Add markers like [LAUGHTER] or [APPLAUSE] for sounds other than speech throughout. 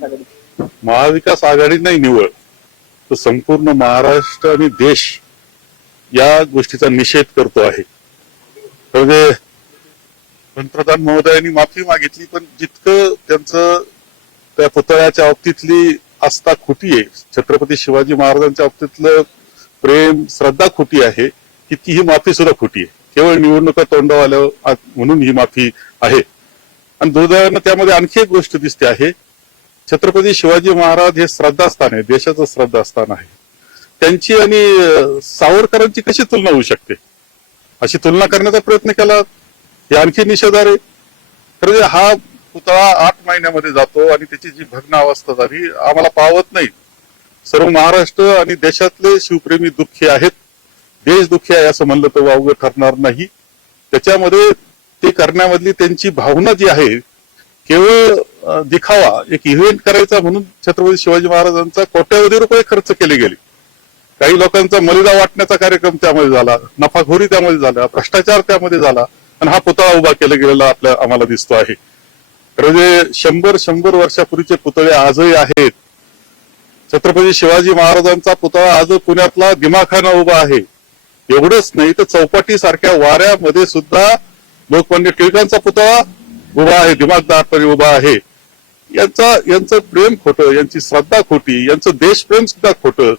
महाविकास आघाडी. महाविकास आघाडी नाही निवळ तर संपूर्ण महाराष्ट्र आणि देश या गोष्टीचा निषेध करतो आहे. म्हणजे पंतप्रधान महोदयांनी माफी मागितली पण जितकं त्यांचं त्या पुतळ्याच्या बाबतीतली आस्था खोटी आहे छत्रपती शिवाजी महाराजांच्या बाबतीतलं प्रेम श्रद्धा खोटी आहे तितकी ही माफी सुद्धा खोटी आहे. केवळ निवडणुका तोंडावर म्हणून ही माफी आहे. आणि दुर्दैवानं त्यामध्ये आणखी एक गोष्ट दिसते आहे छत्रपती शिवाजी महाराज हे श्रद्धास्थान आहे देशाचं श्रद्धास्थान आहे. त्यांची आणि सावरकरांची कशी तुलना होऊ शकते? अशी तुलना करण्याचा प्रयत्न केला हे आणखी निषेधार आहे. खरं हा पुतळा आठ महिन्यामध्ये जातो आणि त्याची जी भग्न अवस्था झाली आम्हाला पावत नाही. सर्व महाराष्ट्र आणि देशातले शिवप्रेमी दुःखी आहेत. देश दुःखी आहे असं म्हणलं तर वावगं ठरणार नाही. त्याच्यामध्ये ते करण्यामधली त्यांची भावना जी आहे केवळ दिखावा एक इव्हेंट करायचा म्हणून छत्रपती शिवाजी महाराजांचा कोट्यावधी रुपये खर्च केले गेले. काही लोकांचा मलिदा वाटण्याचा कार्यक्रम त्यामध्ये झाला नफाखोरी त्यामध्ये झाला भ्रष्टाचार त्यामध्ये झाला आणि हा पुतळा उभा केला गेलेला आपल्या आम्हाला दिसतो आहे. खरं जे शंभर शंभर वर्षापूर्वीचे पुतळे आजही आहेत. छत्रपती शिवाजी महाराजांचा पुतळा आज पुण्यातला दिमाखाना उभा आहे. एवढंच नाही तर चौपाटी सारख्या वाऱ्यामध्ये सुद्धा लोकमान्य टिळकांचा पुतळा उभा आहे दिमागदारपणे उभा आहे. यांचा यांचं प्रेम खोटं यांची श्रद्धा खोटी यांचं देशप्रेम सुद्धा खोटं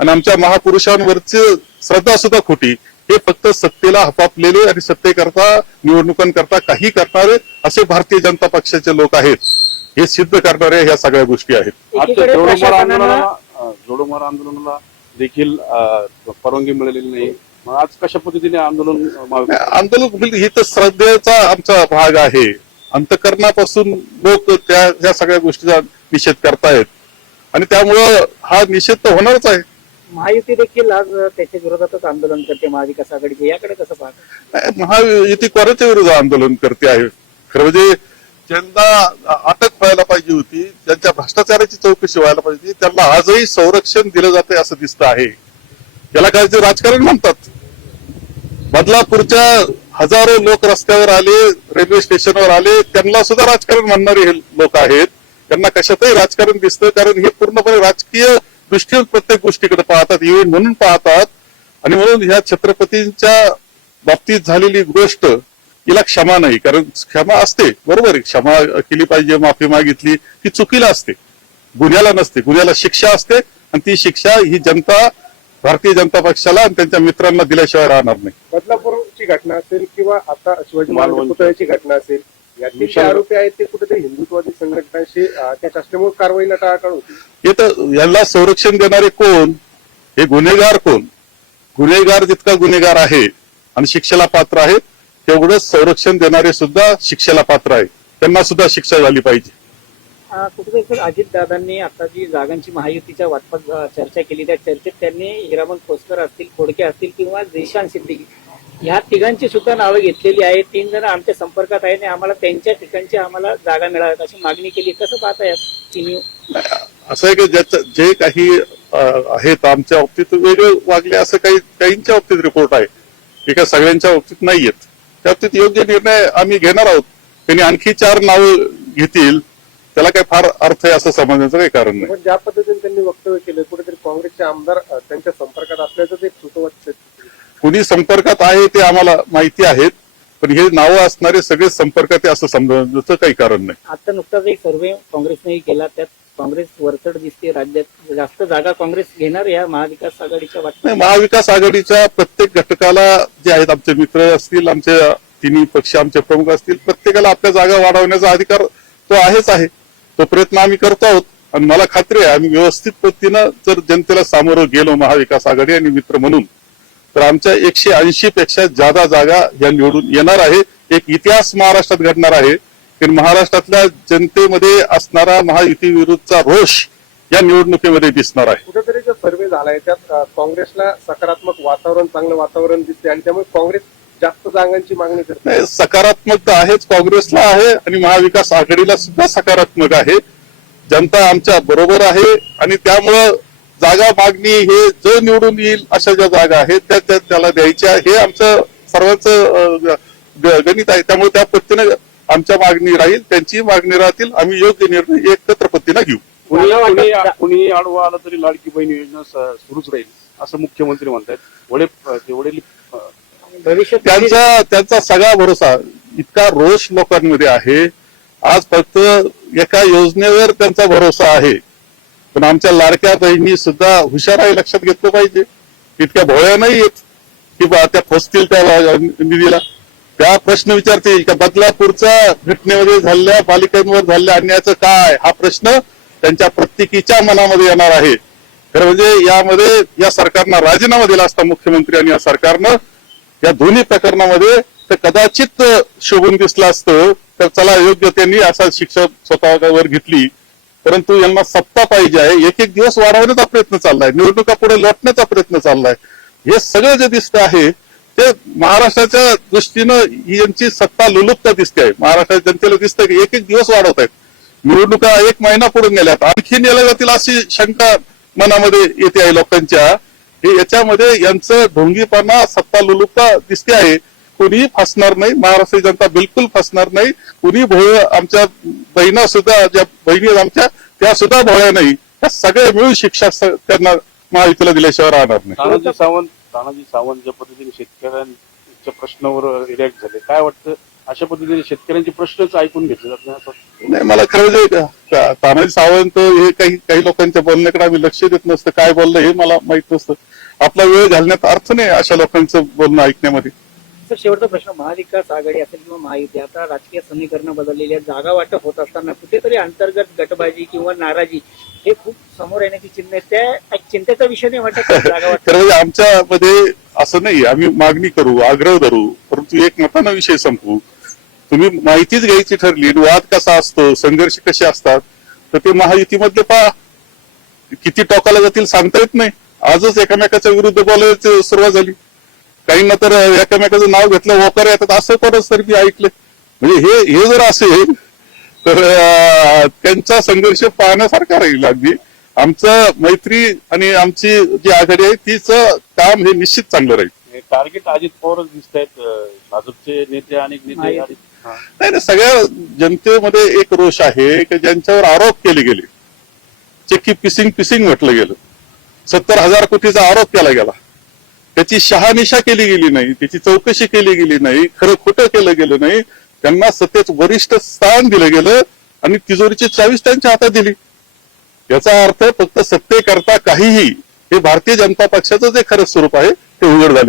आणि आमच्या महापुरुषांवरची श्रद्धा सुद्धा खोटी हे फक्त सत्तेला हपापलेले आणि सत्तेकरता निवडणुकांकरता काही करणारे असे भारतीय जनता पक्षाचे लोक आहेत. हे सिद्ध करणारे ह्या सगळ्या गोष्टी आहेत. जोडोमार आंदोलनाला देखील परवानगी मिळालेली नाही. मग आज कशा पद्धतीने आंदोलन आंदोलन म्हणजे ही तर श्रद्धेचा आमचा भाग आहे. अंतकरणापासून लोक त्या या सगळ्या गोष्टीचा निषेध करतायत. आणि त्यामुळं हा निषेध तर होणारच आहे. महायुती देखील आज त्याच्या विरोधातच आंदोलन करते महाविकास आघाडीचे. याकडे कसं पाहता? महायुती कोणाच्या विरुद्ध आंदोलन करते आहे? खरं म्हणजे ज्यांना अटक व्हायला पाहिजे होती ज्यांच्या भ्रष्टाचाराची चौकशी व्हायला पाहिजे होती त्यांना आजही संरक्षण दिलं जाते असं दिसतं आहे. याला काय ते राजकारण म्हणतात? बदलापूरच्या हजारो लोक रस्त्यावर आले रेल्वे स्टेशनवर आले त्यांना सुद्धा राजकारण म्हणणारे हे लोक आहेत. त्यांना कशातही राजकारण दिसतं कारण हे पूर्णपणे राजकीय दृष्टीने प्रत्येक गोष्टीकडे पाहतात इव्हेंट म्हणून पाहतात. आणि म्हणून ह्या छत्रपतींच्या बाबतीत झालेली गोष्ट हिला क्षमा नाही कारण क्षमा असते बरोबर आहे. क्षमा केली पाहिजे माफी मागितली ती चुकीला असते. गुन्ह्याला नसते गुन्ह्याला शिक्षा असते आणि ती शिक्षा ही जनता भारतीय जनता पक्षाला आणि त्यांच्या मित्रांना दिल्याशिवाय राहणार नाही. बदलापूरची घटना असेल किंवा आता शिवाजी महाराज. पुतळ्याची घटना असेल यातले जे आरोपी आहेत ते कुठेतरी हिंदुत्वादी संघटनांशी असल्यामुळे कारवाईला टाळाटाळ होती. हे तर याला संरक्षण देणारे कोण? हे गुन्हेगार कोण? गुन्हेगार जितका गुन्हेगार आहे आणि शिक्षेला पात्र आहे तेवढंच संरक्षण देणारे सुद्धा शिक्षेला पात्र आहे त्यांना सुद्धा शिक्षा झाली पाहिजे. कुठेतरी अजित दादांनी आता जी जागांची महायुतीच्या वाटपात चर्चा केली त्या चर्चेत त्यांनी हिरामन खोसकर असतील खोडके असतील किंवा देशांत सिद्दीकी ह्या तिघांची सुद्धा नावं घेतलेली आहेत. तीन जण आमच्या संपर्कात आहेत आणि आम्हाला त्यांच्या ठिकाणची आम्हाला जागा मिळाव्यात अशी मागणी केली. कसं पाहता यात तिन्ही? असं आहे की ज्याचं जे काही आहेत आमच्या बाबतीत वेगळे वागले असं काही काहींच्या बाबतीत रिपोर्ट आहे. एका सगळ्यांच्या बाबतीत नाहीयेत. त्या बाबतीत योग्य निर्णय आम्ही घेणार आहोत. त्यांनी आणखी चार नावं घेतील. त्याला काही फार अर्थ आहे असं समजण्याचं काही कारण नाही. पण ज्या पद्धतीने त्यांनी वक्तव्य केलं कुठेतरी काँग्रेसचे आमदार त्यांच्या संपर्कात असल्याचं ते सुतवत कुणी संपर्कात आहे ते आम्हाला माहिती आहेत पण हे नावं असणारे सगळे संपर्कात आहे असं समजण्याचं काही कारण नाही. आता नुकताच एक सर्वे काँग्रेसनेही केला त्यात काँग्रेस वरचढ दिसते राज्यात जास्त जागा काँग्रेस घेणार या महाविकास आघाडीच्या वाटत नाही महाविकास आघाडीच्या प्रत्येक घटकाला जे आहेत आमचे मित्र असतील आमचे तिन्ही पक्ष आमचे प्रमुख असतील प्रत्येकाला आपल्या जागा वाढवण्याचा अधिकार तो आहेच आहे. तो प्रयत्न आम्ही करतो आहोत. आणि मला खात्री आहे आम्ही व्यवस्थित पद्धतीनं जर जनतेला सामोरं गेलो महाविकास आघाडी आणि मित्र म्हणून तर आमच्या एकशे ऐंशी पेक्षा जादा जागा या निवडून येणार आहे. एक इतिहास महाराष्ट्रात घडणार आहे. की महाराष्ट्रातल्या जनतेमध्ये असणारा महायुती विरुद्धचा रोष या निवडणुकीमध्ये दिसणार आहे. कुठेतरी जो सर्वे झालाय त्यात काँग्रेसला सकारात्मक वातावरण चांगलं वातावरण दिसते आणि त्यामुळे काँग्रेस जास्त जागांची मागणी करते. सकारात्मक तर आहेच काँग्रेसला आहे आणि महाविकास आघाडीला सुद्धा सकारात्मक आहे. जनता आमच्या बरोबर आहे आणि त्यामुळं जागा मागणी हे जो निवडून येईल अशा ज्या जागा आहेत त्या त्या त्याला द्यायच्या. हे आमचं सर्वांचं गणित आहे. त्यामुळे त्या पद्धतीने आमच्या मागणी राहील त्यांची मागणी राहतील. आम्ही योग्य निर्णय एकत्र पद्धतीने घेऊ. कुणी आडवा आला तरी लाडकी बहीण योजना सुरूच राहील असं मुख्यमंत्री म्हणतात वडे ते वडील अं, भविष्यात त्यांचा त्यांचा सगळा भरोसा इतका रोष लोकांमध्ये आहे. आज फक्त एका योजनेवर त्यांचा भरोसा आहे. पण आमच्या लाडक्या बहिणी सुद्धा हुशार आहे लक्षात घेतलं पाहिजे. इतक्या भोळ्या नाही येत की बा त्या फसतील त्या निधीला. त्या प्रश्न विचारते का बदलापूरच्या घटनेमध्ये झालेल्या बालिकांवर झालेल्या अन्यायाचं काय? हा प्रश्न त्यांच्या प्रत्येकीच्या मनामध्ये येणार आहे. खरं म्हणजे यामध्ये या सरकारनं राजीनामा दिला असता मुख्यमंत्री आणि या सरकारनं. या दोन्ही प्रकरणामध्ये तर कदाचित शोभून दिसलं असतं तर चला योग्य त्यांनी असा शिक्षा स्वतःवर घेतली. परंतु यांना सत्ता पाहिजे आहे. एक एक दिवस वाढवण्याचा प्रयत्न चाललाय. निवडणुका पुढे लोटण्याचा प्रयत्न चाललाय. हे सगळं जे दिसतं आहे ते महाराष्ट्राच्या दृष्टीनं यांची सत्ता लुलुप्त दिसते आहे. महाराष्ट्राच्या जनतेला दिसतंय की एक एक दिवस वाढवत आहेत. निवडणुका एक महिना पुढून गेल्यात आणखी नेल्या जातील अशी शंका मनामध्ये येते आहे लोकांच्या. हे याच्यामध्ये यांचं ढोंगीपणा सत्ता लुलुपता दिसते आहे. कुणीही फसणार नाही. महाराष्ट्र जनता बिलकुल फसणार नाही. कुणी भोळ आमच्या बहिणा सुद्धा ज्या बहिणी आमच्या त्या सुद्धा भोळ्या नाही. त्या सगळे मिळून शिक्षा त्यांना महायुतीला दिल्याशिवाय राहणार नाही. तानाजी सावंत तानाजी सावंत ज्या पद्धतीने शेतकऱ्यांच्या प्रश्नावर रिॲक्ट झाले काय वाटतं? अशा पद्धतीने शेतकऱ्यांचे प्रश्नच ऐकून घेतले जात नाही? नाही मला खरं म्हणजे ता- तानाजी सावंत हे काही काही लोकांच्या बोलण्याकडे आम्ही लक्ष देत नसतं. काय बोललं हे मला माहीत नसतं. आपला वेळ घालण्यात अर्थ नाही अशा लोकांचं बोलणं ऐकण्यामध्ये. सर शेवटचा प्रश्न महाविकास आघाडी असेल किंवा महायुती आता राजकीय समीकरणं बदललेली आहेत जागा वाटप होत असताना कुठेतरी अंतर्गत गटबाजी किंवा नाराजी हे खूप समोर येण्याची चिन्ह त्या एक चिंतेचा विषय नाही वाटत. [LAUGHS] जागा वाटप आमच्यामध्ये असं नाही आम्ही मागणी करू आग्रह धरू परंतु एक मतानं विषय संपवू. तुम्ही माहितीच घ्यायची ठरली वाद कसा असतो संघर्ष कसे असतात तर ते महायुतीमधले पहा. किती टोकाला जातील सांगता येत नाही. आजच एकामेकाच्या विरुद्ध बोलायची सुरुवात झाली. काहींना तर एकामेकाचं नाव घेतलं वोकर येतात असं कोणच तरी मी ऐकलं. म्हणजे हे हे जर असेल तर त्यांचा संघर्ष पाहण्यासारखा राहील अगदी. आमचं मैत्री आणि आमची जी आघाडी आहे तिचं काम हे निश्चित चांगलं राहील. हे टार्गेट अजित पवारच दिसत आहेत भाजपचे नेते नेते. आणि- हा. नाही नाही सगळ्या जनतेमध्ये एक रोष आहे की ज्यांच्यावर आरोप केले गेले. चेकी पिसिंग पिसिंग म्हटलं गेलं. सत्तर हजार कोटीचा आरोप केला गेला. त्याची शहानिशा केली गेली नाही त्याची चौकशी केली गेली नाही खरं खोटं केलं गेलं नाही त्यांना सत्तेच वरिष्ठ स्थान दिलं गेलं आणि तिजोरीची चावीस त्यांच्या हातात दिली. याचा अर्थ फक्त सत्तेकरता काहीही हे भारतीय जनता पक्षाचं जे खरं स्वरूप आहे ते उघड झालं.